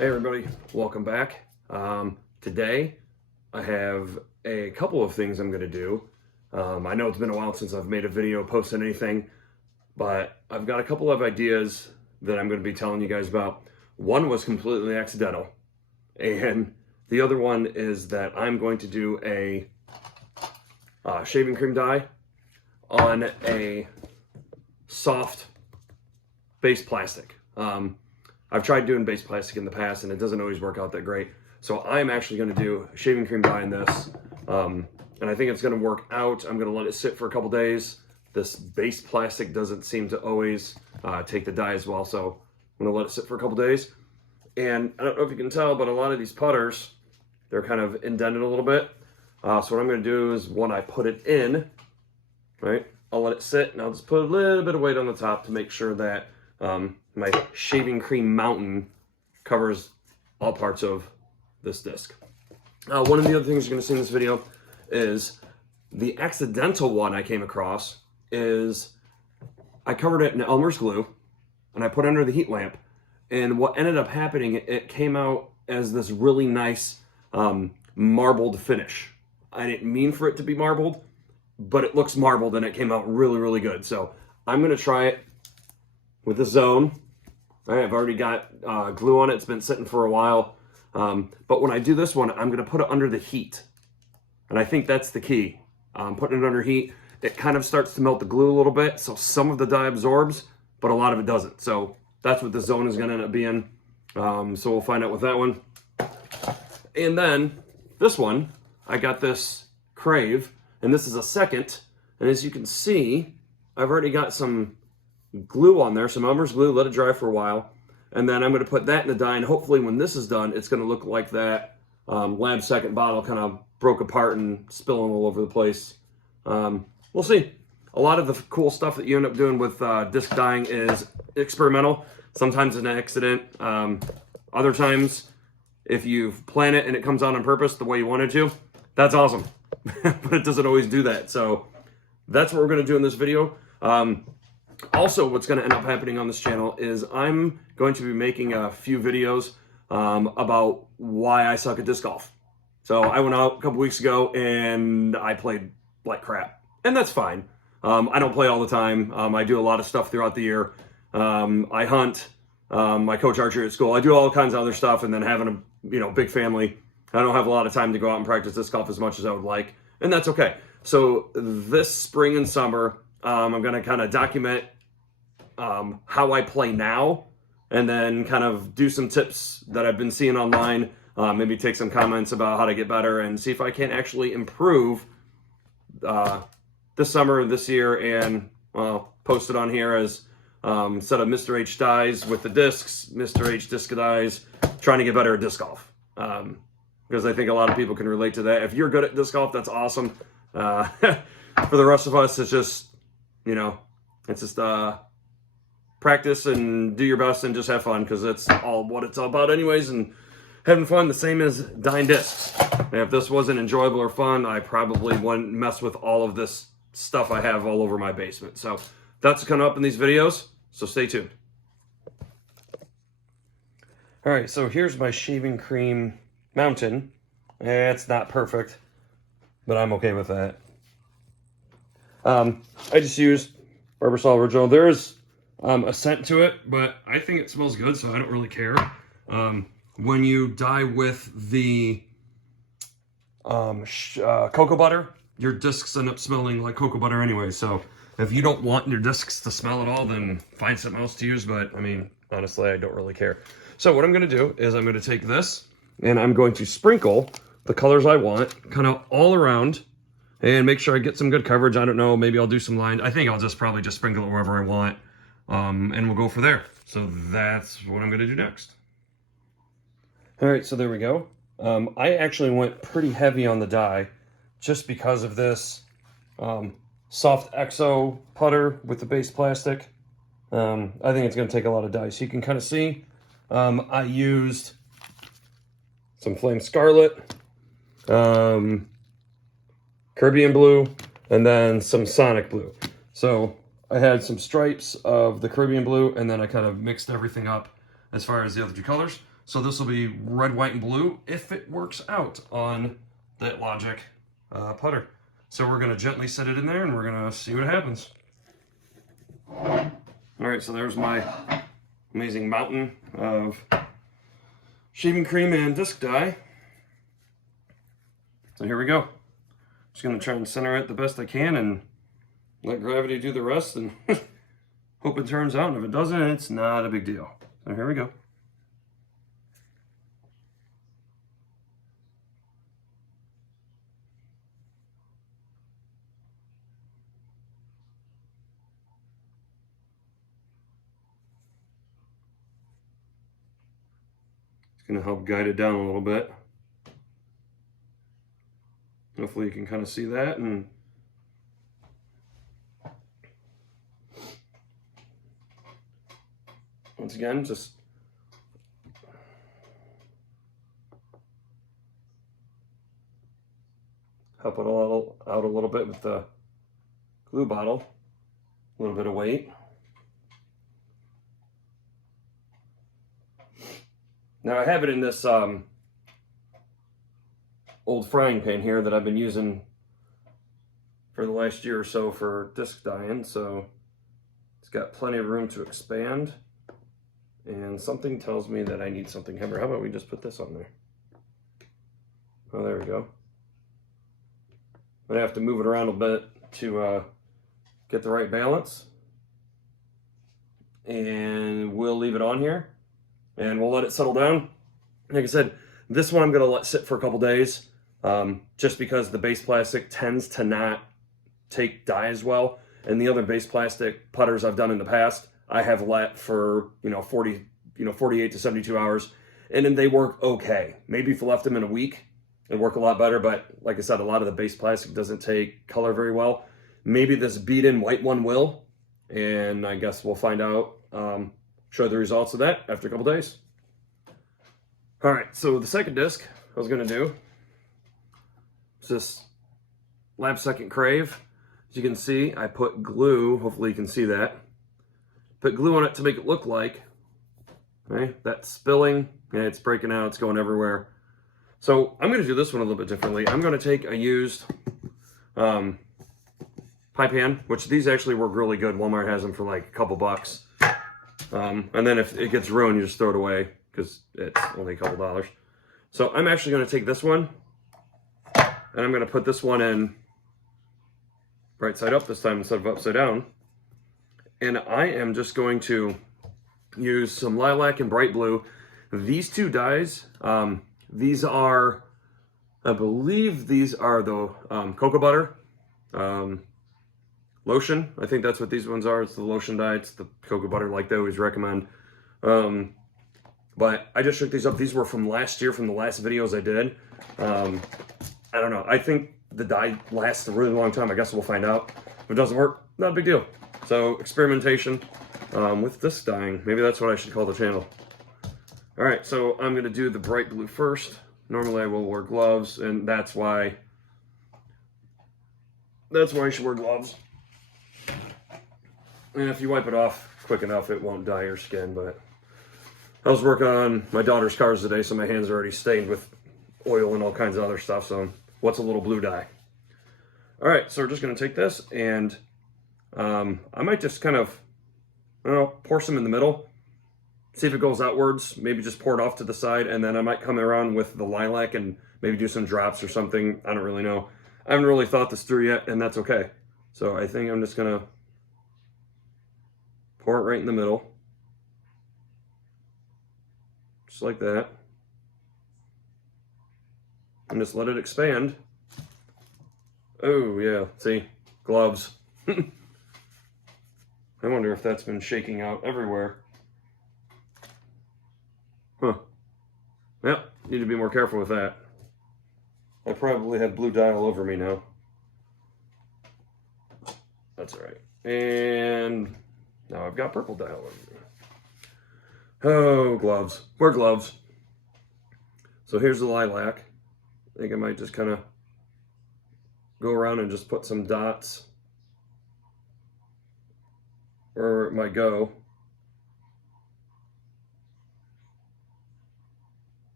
Hey everybody, welcome back. Today I have a couple of things I'm going to do. I know it's been a while since I've made a video, posted anything, but I've got a couple of ideas that I'm going to be telling you guys about. One was completely accidental, and the other one is that I'm going to do a shaving cream dye on a soft base plastic. I've tried doing base plastic in the past and it doesn't always work out that great. So I'm actually going to do shaving cream dye in this. And I think it's going to work out. I'm going to let it sit for a couple days. This base plastic doesn't seem to always take the dye as well. So I'm going to let it sit for a couple days. And I don't know if you can tell, but a lot of these putters, they're kind of indented a little bit. So what I'm going to do is when I put it in, right, I'll let it sit and I'll just put a little bit of weight on the top to make sure that my shaving cream mountain covers all parts of this disc. One of the other things you're going to see in this video is the accidental one I came across is I covered it in Elmer's glue and I put it under the heat lamp, and what ended up happening, it came out as this really nice marbled finish. I didn't mean for it to be marbled, but it looks marbled and it came out really, really good. So I'm going to try it with the zone. All right, I've already got glue on it. It's been sitting for a while. But when I do this one, I'm going to put it under the heat. And I think that's the key. Putting it under heat, it kind of starts to melt the glue a little bit. So some of the dye absorbs, but a lot of it doesn't. So that's what the zone is going to end up being. So we'll find out with that one. And then this one, I got this Crave. And this is a second. And as you can see, I've already got some glue on there, some Elmer's glue, let it dry for a while, and then I'm going to put that in the dye, and hopefully when this is done, it's going to look like that Lab Second bottle kind of broke apart and spilling all over the place. We'll see. A lot of the cool stuff that you end up doing with disc dyeing is experimental. Sometimes it's an accident. Other times, if you plan it and it comes out on purpose the way you wanted to, that's awesome. But it doesn't always do that. So that's what we're going to do in this video. Also, what's going to end up happening on this channel is I'm going to be making a few videos about why I suck at disc golf. So I went out a couple weeks ago and I played like crap. And that's fine. I don't play all the time. I do a lot of stuff throughout the year. I hunt. I coach archery at school. I do all kinds of other stuff. And then having a big family, I don't have a lot of time to go out and practice disc golf as much as I would like. And that's okay. So this spring and summer, I'm going to kind of document how I play now, and then kind of do some tips that I've been seeing online, maybe take some comments about how to get better and see if I can actually improve this summer, this year, and post it on here as instead of Mr. H Dyes with the discs, Mr. H Disc Dyes, trying to get better at disc golf. Because I think a lot of people can relate to that. If you're good at disc golf, that's awesome. For the rest of us, it's just, it's just practice and do your best and just have fun, because that's all what it's all about anyways, and having fun, the same as dyeing discs. And if this wasn't enjoyable or fun, I probably wouldn't mess with all of this stuff I have all over my basement. So that's coming up in these videos, so stay tuned. All right, so here's my shaving cream mountain. It's not perfect, but I'm okay with that. I just used Barbasol Original. There's a scent to it, but I think it smells good, so I don't really care. When you dye with the cocoa butter, your discs end up smelling like cocoa butter anyway. So if you don't want your discs to smell at all, then find something else to use. But I mean, honestly, I don't really care. So what I'm going to do is I'm going to take this and I'm going to sprinkle the colors I want kind of all around and make sure I get some good coverage. I don't know, maybe I'll do some lines. I think I'll probably just sprinkle it wherever I want. And we'll go for there. So that's what I'm going to do next. All right, so there we go. I actually went pretty heavy on the dye just because of this soft exo putter with the base plastic. I think it's going to take a lot of dye. So you can kind of see I used some Flame Scarlet, Caribbean Blue, and then some Sonic Blue. So I had some stripes of the Caribbean Blue, and then I kind of mixed everything up as far as the other two colors. So this will be red, white, and blue if it works out on that Logic putter. So we're going to gently set it in there and we're going to see what happens. All right, so there's my amazing mountain of shaving cream and disc dye. So here we go. Just going to try and center it the best I can and let gravity do the rest and hope it turns out. And if it doesn't, it's not a big deal. So here we go. Going to help guide it down a little bit. Hopefully you can kind of see that, and once again just help it all out a little bit with the glue bottle, a little bit of weight. Now I have it in this old frying pan here that I've been using for the last year or so for disc dyeing, so it's got plenty of room to expand. And something tells me that I need something heavier. How about we just put this on there? Oh, there we go. I'm gonna have to move it around a bit to get the right balance. And we'll leave it on here. And we'll let it settle down. Like I said, this one I'm going to let sit for a couple days, just because the base plastic tends to not take dye as well. And the other base plastic putters I've done in the past, I have let for 48 to 72 hours, and then they work okay. Maybe if you left them in a week, it'd work a lot better. But like I said, a lot of the base plastic doesn't take color very well. Maybe this beat-in white one will, and I guess we'll find out. Show the results of that after a couple days. All right, so the second disc I was gonna do is this Lab Second Crave. As you can see, I put glue, hopefully you can see that. Put glue on it to make it look like, okay, that's spilling, yeah, it's breaking out, it's going everywhere. So I'm gonna do this one a little bit differently. I'm gonna take a used pie pan, which these actually work really good. Walmart has them for like a couple bucks. And then if it gets ruined, you just throw it away because it's only a couple dollars. So I'm actually going to take this one and I'm going to put this one in right side up this time instead of upside down. And I am just going to use some lilac and bright blue. These two dyes, these are, I believe these are the cocoa butter. Lotion, I think that's what these ones are. It's the Lotion dye. It's the cocoa butter like they always recommend. But I just shook these up. These were from last year, from the last videos I did. I don't know. I think the dye lasts a really long time. I guess we'll find out. If it doesn't work, not a big deal. So experimentation with disc dyeing. Maybe that's what I should call the channel. All right, so I'm going to do the bright blue first. Normally I will wear gloves, and that's why you should wear gloves. And if you wipe it off quick enough, it won't dye your skin. But I was working on my daughter's cars today, so my hands are already stained with oil and all kinds of other stuff. So what's a little blue dye? All right, so we're just going to take this, and I might just kind of, I don't know, pour some in the middle. See if it goes outwards. Maybe just pour it off to the side, and then I might come around with the lilac and maybe do some drops or something. I don't really know. I haven't really thought this through yet, and that's okay. So I think I'm just going to pour it right in the middle. Just like that. And just let it expand. Oh, yeah. See? Gloves. I wonder if that's been shaking out everywhere. Huh. Yep, need to be more careful with that. I probably have blue dye all over me now. That's all right. And now I've got purple dye all over me. Oh, gloves. Wear gloves. So here's the lilac. I think I might just kind of go around and just put some dots where it might go.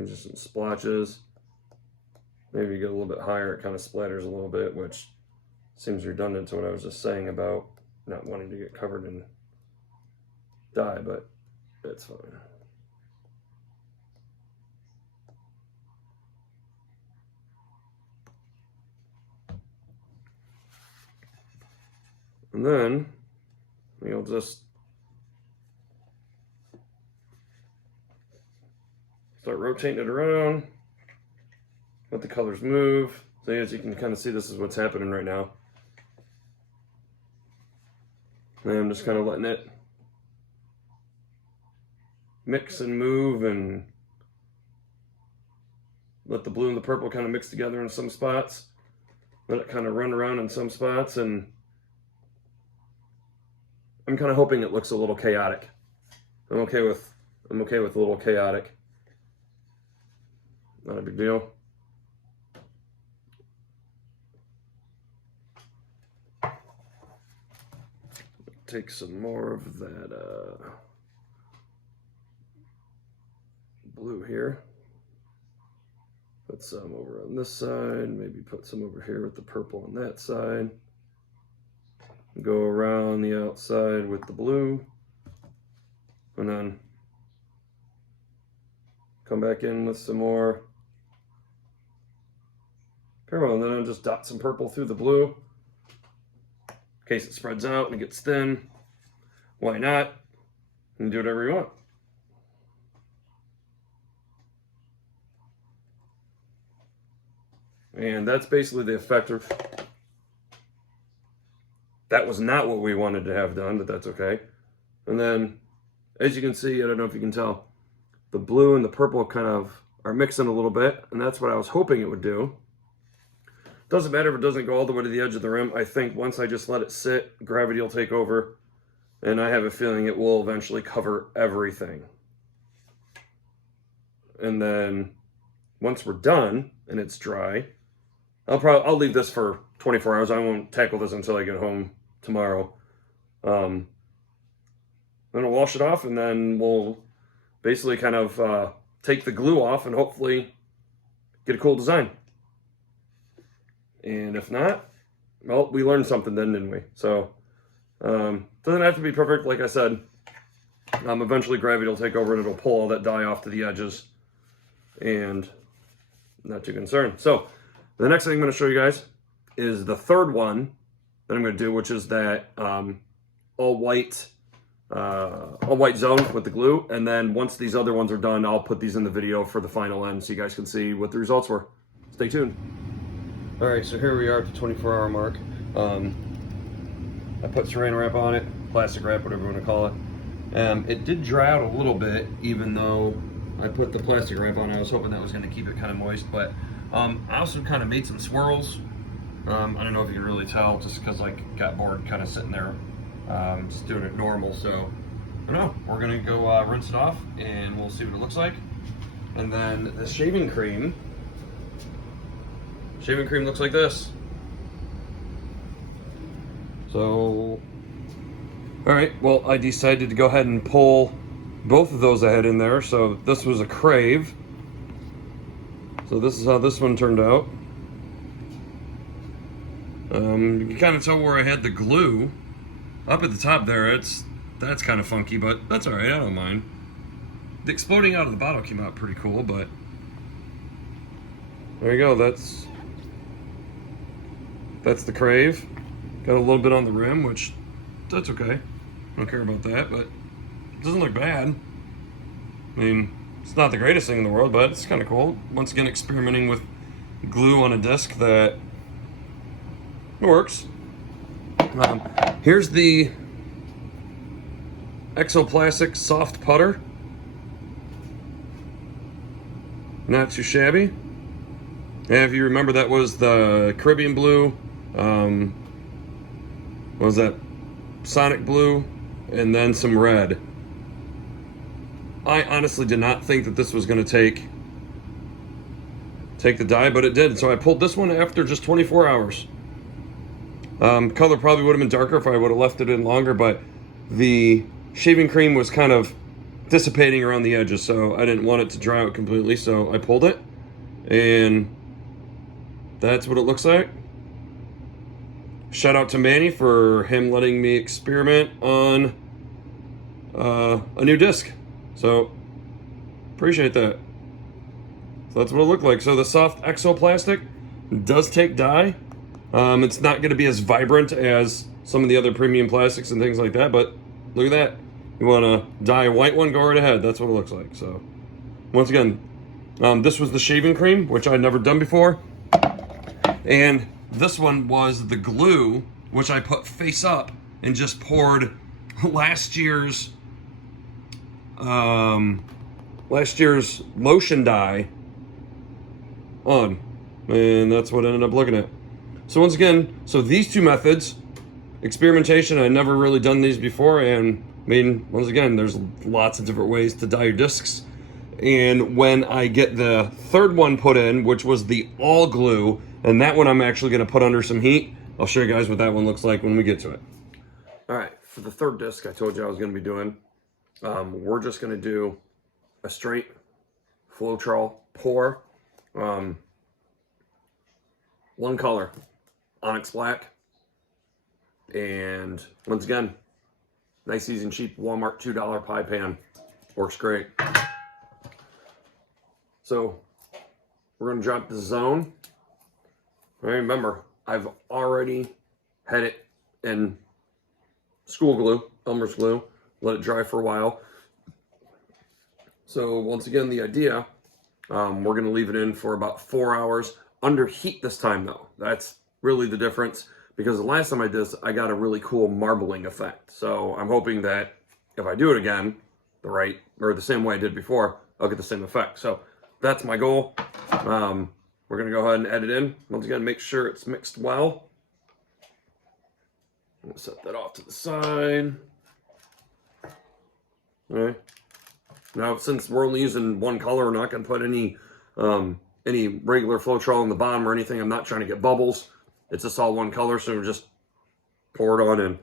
and just some splotches. Maybe get a little bit higher, it kind of splatters a little bit, which seems redundant to what I was just saying about not wanting to get covered in dye, but it's fine. And then you'll just start rotating it around, let the colors move. So as you can kind of see, this is what's happening right now. And I'm just kind of letting it mix and move and let the blue and the purple kind of mix together in some spots. Let it kind of run around in some spots, and I'm kind of hoping it looks a little chaotic. I'm okay with a little chaotic. Not a big deal. Take some more of that blue here. Put some over on this side, maybe put some over here with the purple on that side. Go around the outside with the blue, and then come back in with some more purple, and then I'll just dot some purple through the blue in case it spreads out and it gets thin. Why not? And do whatever you want. And that's basically the effect. That was not what we wanted to have done, but that's okay. And then, as you can see, I don't know if you can tell, the blue and the purple kind of are mixing a little bit, and that's what I was hoping it would do. Doesn't matter if it doesn't go all the way to the edge of the rim. I think once I just let it sit, gravity will take over, and I have a feeling it will eventually cover everything. And then, once we're done and it's dry, I'll leave this for 24 hours. I won't tackle this until I get home tomorrow. Then I'll wash it off, and then we'll basically kind of take the glue off and hopefully get a cool design. And if not, well, we learned something then, didn't we? So, doesn't have to be perfect, like I said. Eventually gravity will take over and it'll pull all that dye off to the edges, and not too concerned. So, the next thing I'm going to show you guys is the third one that I'm going to do, which is that all white zone with the glue. And then once these other ones are done, I'll put these in the video for the final end so you guys can see what the results were. Stay tuned. All right, so here we are at the 24-hour mark. I put saran wrap on it, plastic wrap, whatever you want to call it. It did dry out a little bit, even though I put the plastic wrap on. I was hoping that was going to keep it kind of moist, but I also kind of made some swirls. I don't know if you can really tell, just because I got bored kind of sitting there, just doing it normal. So I don't know. We're gonna go rinse it off, and we'll see what it looks like. And then the shaving cream looks like this. So, all right. Well, I decided to go ahead and pull both of those I had in there. So this was a Crave. So this is how this one turned out. You can kind of tell where I had the glue up at the top there. That's kind of funky, but that's all right. I don't mind. The exploding out of the bottle came out pretty cool, but there you go. That's the Crave. Got a little bit on the rim, which that's okay. I don't care about that, but it doesn't look bad. I mean, it's not the greatest thing in the world, but it's kind of cool. Once again, experimenting with glue on a disc that works. Here's the Exoplastic Soft Putter. Not too shabby. And if you remember, that was the Caribbean blue. What was that? Sonic blue, and then some red. I honestly did not think that this was going to take the dye, but it did. So I pulled this one after just 24 hours. Color probably would have been darker if I would have left it in longer, but the shaving cream was kind of dissipating around the edges, so I didn't want it to dry out completely, so I pulled it, and that's what it looks like. Shout out to Manny for him letting me experiment on a new disc. So, appreciate that. So that's what it looked like. So the soft exoplastic does take dye. It's not going to be as vibrant as some of the other premium plastics and things like that, but look at that. You want to dye a white one, go right ahead. That's what it looks like. So, once again, this was the shaving cream, which I'd never done before. And this one was the glue, which I put face up and just poured last year's lotion dye on. And that's what I ended up looking at. So once again, so these two methods, experimentation, I'd never really done these before, and I mean, once again, there's lots of different ways to dye your discs. And when I get the third one put in, which was the all glue, and that one I'm actually going to put under some heat, I'll show you guys what that one looks like when we get to it. All right, for the third disc I told you I was going to be doing, we're just going to do a straight Floetrol pour, one color, onyx black, and once again, nice, easy, and cheap Walmart $2 pie pan. Works great. So we're going to drop the zone. All right, remember, I've already had it in school glue, Elmer's glue, let it dry for a while. So once again, the idea, we're going to leave it in for about 4 hours under heat this time, though. That's really the difference, because the last time I did this, I got a really cool marbling effect. So I'm hoping that if I do it again, the same way I did before, I'll get the same effect. So that's my goal. We're going to go ahead and add it in. Once again, make sure it's mixed well. We'll set that off to the side. All right. Now, since we're only using one color, we're not going to put any regular Floetrol in the bottom or anything. I'm not trying to get bubbles. It's just all one color, so we'll just pour it on in.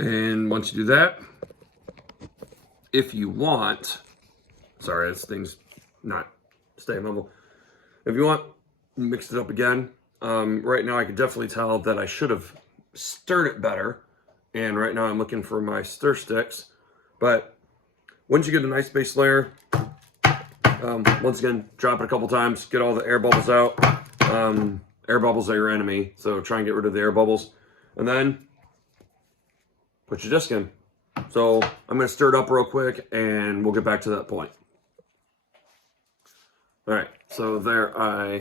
And once you do that, if you want, sorry, this thing's not staying level. If you want, mix it up again. Right now I can definitely tell that I should have stirred it better. And right now I'm looking for my stir sticks. But once you get a nice base layer, once again, drop it a couple times, get all the air bubbles out. Air bubbles are your enemy, so try and get rid of the air bubbles. And then put your disc in. So I'm going to stir it up real quick, and we'll get back to that point. All right, so there I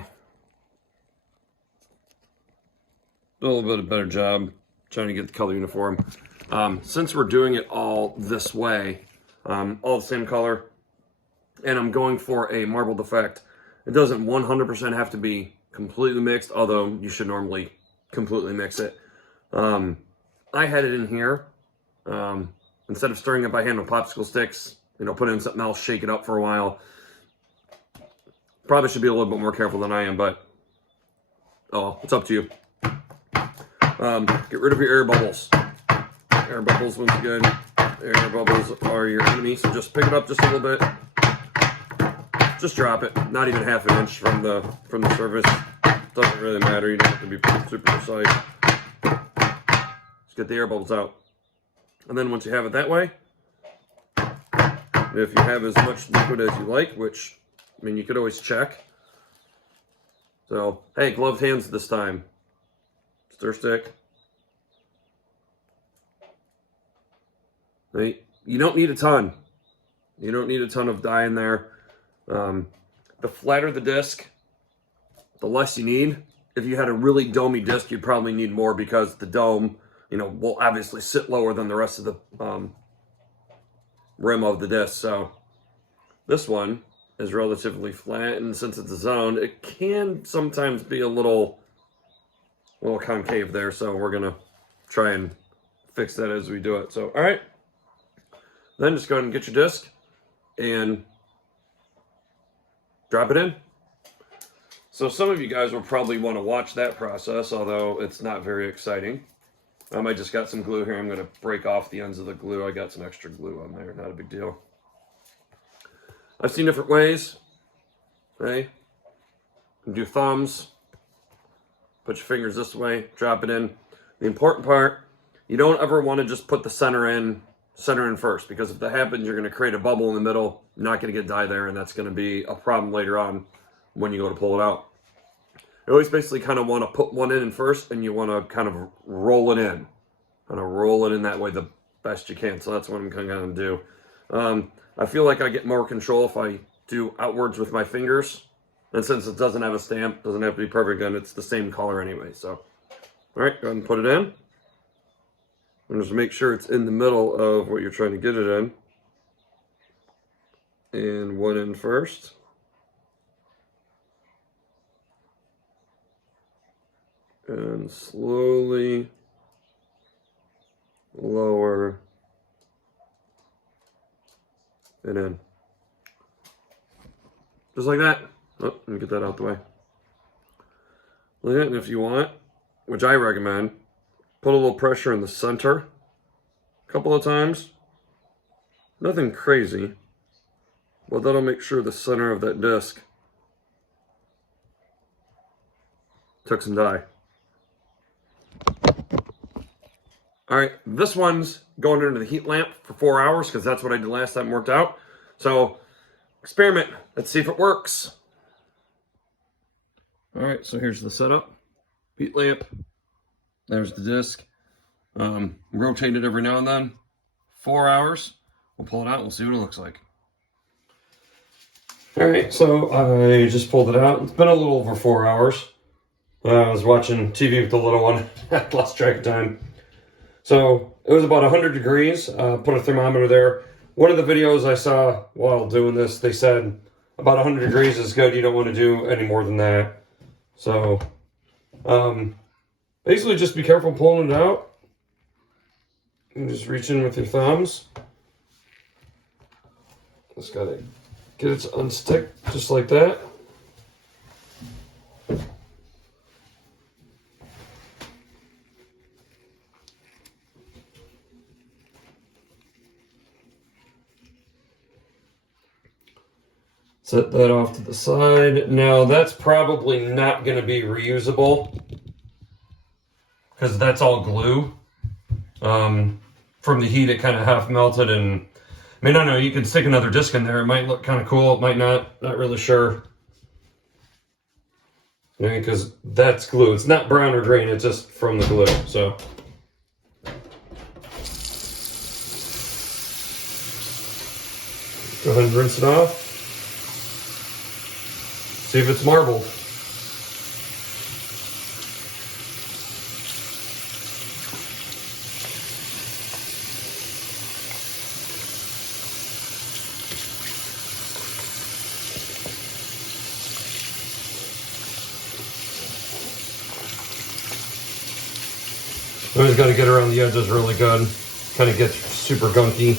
do a little bit of a better job trying to get the color uniform. Since we're doing it all this way, all the same color, and I'm going for a marbled effect, it doesn't 100% have to be completely mixed, although you should normally completely mix it. I had it in here. Instead of stirring it by hand with popsicle sticks, put it in something else, shake it up for a while. Probably should be a little bit more careful than I am, but oh, it's up to you. Get rid of your air bubbles. Air bubbles, once again, air bubbles are your enemy, so just pick it up just a little bit. Just drop it, not even half an inch from the surface. Doesn't really matter, you don't have to be super precise. Just get the air bubbles out. And then once you have it that way, if you have as much liquid as you like, which, I mean, you could always check. So, hey, gloved hands this time. Stir stick. Right? You don't need a ton. You don't need a ton of dye in there. The flatter the disc, the less you need. If you had a really domey disc, you'd probably need more, because the dome, will obviously sit lower than the rest of rim of the disc. So this one is relatively flat, and since it's a zone, it can sometimes be a little concave there. So we're gonna try and fix that as we do it. So all right, then just go ahead and get your disc and drop it in. So some of you guys will probably want to watch that process, although it's not very exciting. I just got some glue here. I'm going to break off the ends of the glue. I got some extra glue on there. Not a big deal. I've seen different ways. Okay? You can do thumbs. Put your fingers this way. Drop it in. The important part, you don't ever want to just put the center in first, because if that happens, you're going to create a bubble in the middle. You're not going to get dye there, and that's going to be a problem later on when you go to pull it out. You always basically kind of want to put one in first, and you want to kind of roll it in. Kind of roll it in that way the best you can. So that's what I'm going to do. I feel like I get more control if I do outwards with my fingers. And since it doesn't have a stamp, doesn't have to be perfect, and it's the same color anyway. So, all right, go ahead and put it in. And just make sure it's in the middle of what you're trying to get it in. And one in first. And slowly lower it in. Just like that. Oh, let me get that out the way. And if you want, which I recommend, put a little pressure in the center a couple of times. Nothing crazy, but that'll make sure the center of that disc took some dye. All right, this one's going into the heat lamp for 4 hours because that's what I did last time, worked out. So experiment, let's see if it works. All right, so here's the setup. Heat lamp, there's the disc. Rotate it every now and then. 4 hours, we'll pull it out and we'll see what it looks like. All right, so I just pulled it out. It's been a little over 4 hours. I was watching TV with the little one, lost track of time. So it was about 100 degrees, put a thermometer there. One of the videos I saw while doing this, they said about 100 degrees is good. You don't want to do any more than that. So basically just be careful pulling it out. And just reach in with your thumbs. Just gotta get it to unstick just like that. Set that off to the side. Now that's probably not going to be reusable because that's all glue. From the heat it kind of half melted, and I mean, I don't know, you could stick another disc in there. It might look kind of cool, it might not really sure. Because that's glue. It's not brown or green, it's just from the glue. So go ahead and rinse it off. See if it's marbled. Always got to get around the edges really good. Kind of gets super gunky.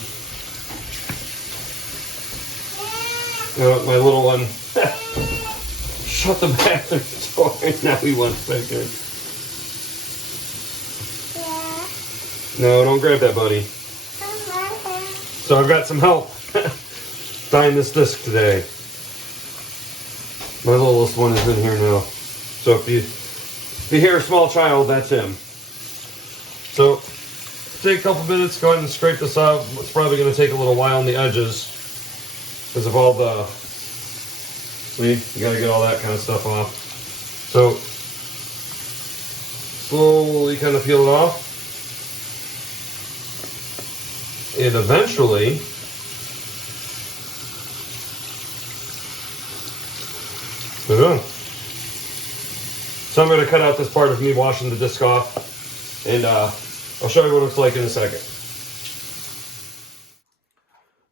Oh, my little one. Shut the bathroom door. Now he wants back in. No, don't grab that, buddy. So I've got some help dyeing this disc today. My littlest one is in here now. So if you hear a small child, that's him. So take a couple minutes, go ahead and scrape this up. It's probably going to take a little while on the edges because of all the, see, you got to get all that kind of stuff off. So slowly kind of peel it off. And eventually, put it on. So I'm going to cut out this part of me washing the disc off, and I'll show you what it looks like in a second.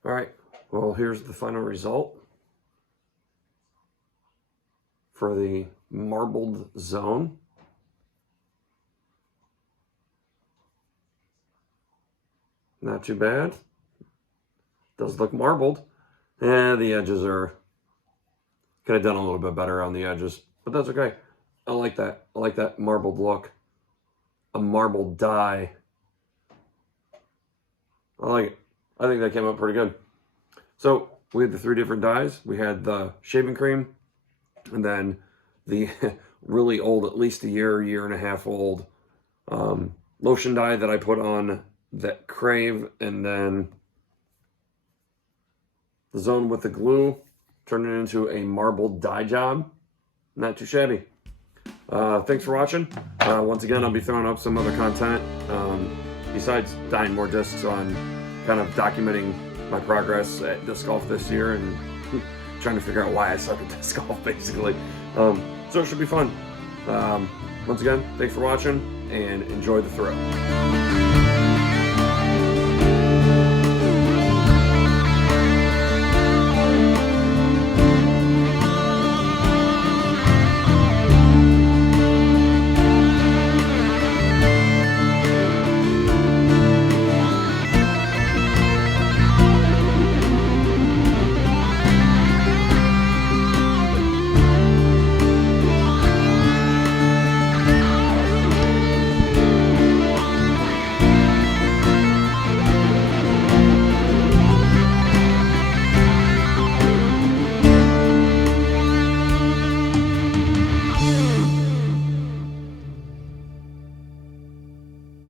All right, well, here's the final result for the marbled zone. Not too bad. Does look marbled. And the edges are, could have done a little bit better on the edges, but that's okay. I like that. I like that marbled look. A marbled dye. I like it. I think that came out pretty good. So we had the 3 different dyes. We had the shaving cream, and then the really old, at least a year and a half old lotion dye that I put on that Crave, and then the zone with the glue, turned it into a marbled dye job. Not too shabby. Thanks for watching. Once again, I'll be throwing up some other content besides dyeing more discs, on kind of documenting my progress at disc golf this year and trying to figure out why I suck at disc golf, basically. So it should be fun. Once again, thanks for watching, and enjoy the throw.